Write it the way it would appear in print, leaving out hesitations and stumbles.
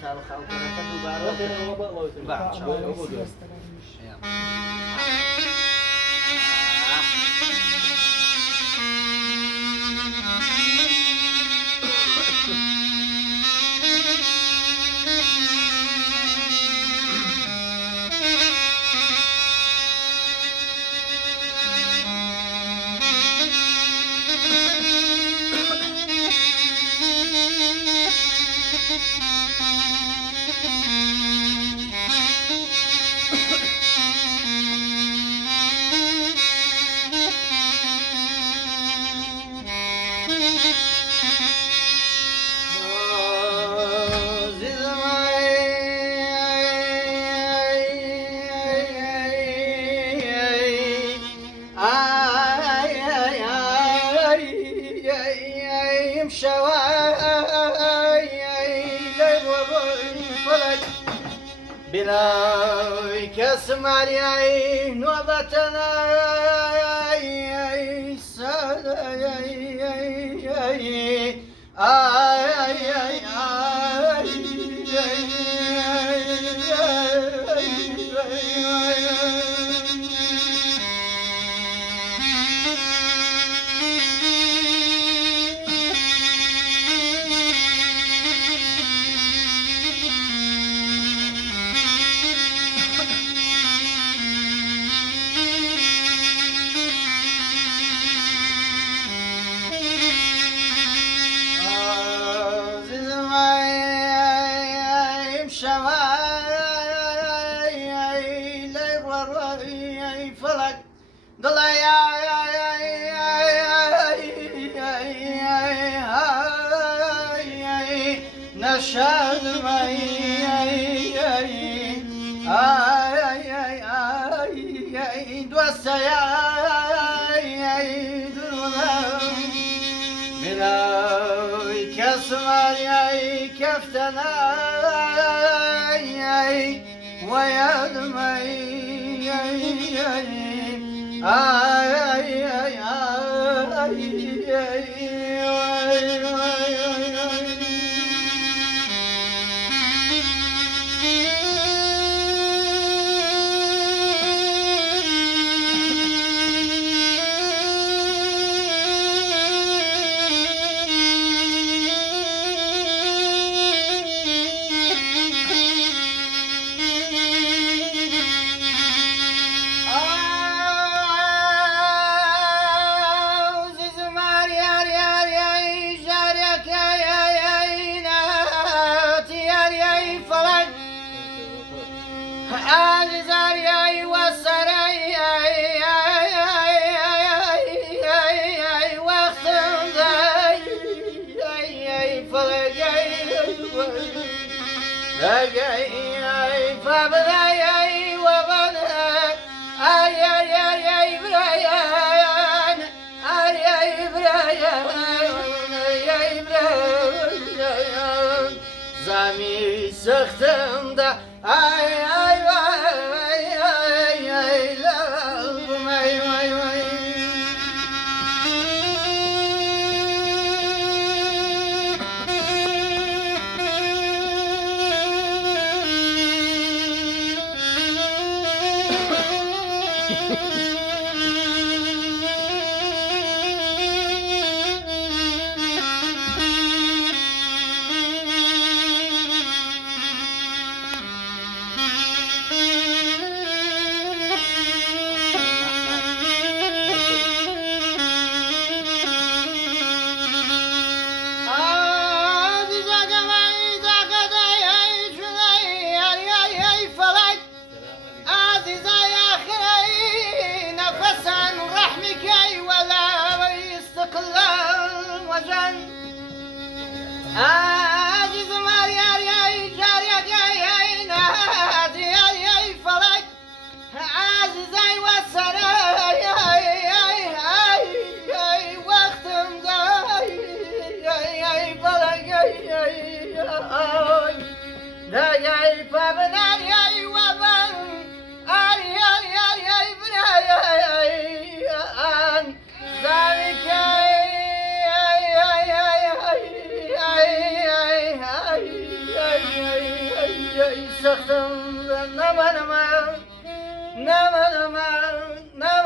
تاو خاڵکەکە دووبارە بلاي كسم علي نوبتنا نشاد دوسيا بلاي كسماي كفتنا ويدمي زمي سختم دا اي اي اي اي اي لا اي اي اي عاجز مال يا جاري يا نادي يا فلك عاجز اي وسنا يا وقت مضاي يا فلك يا فبنا يا وبن يا بريان ذلك ay ay ay ay ay ay ay Saktım aman aman, aman aman,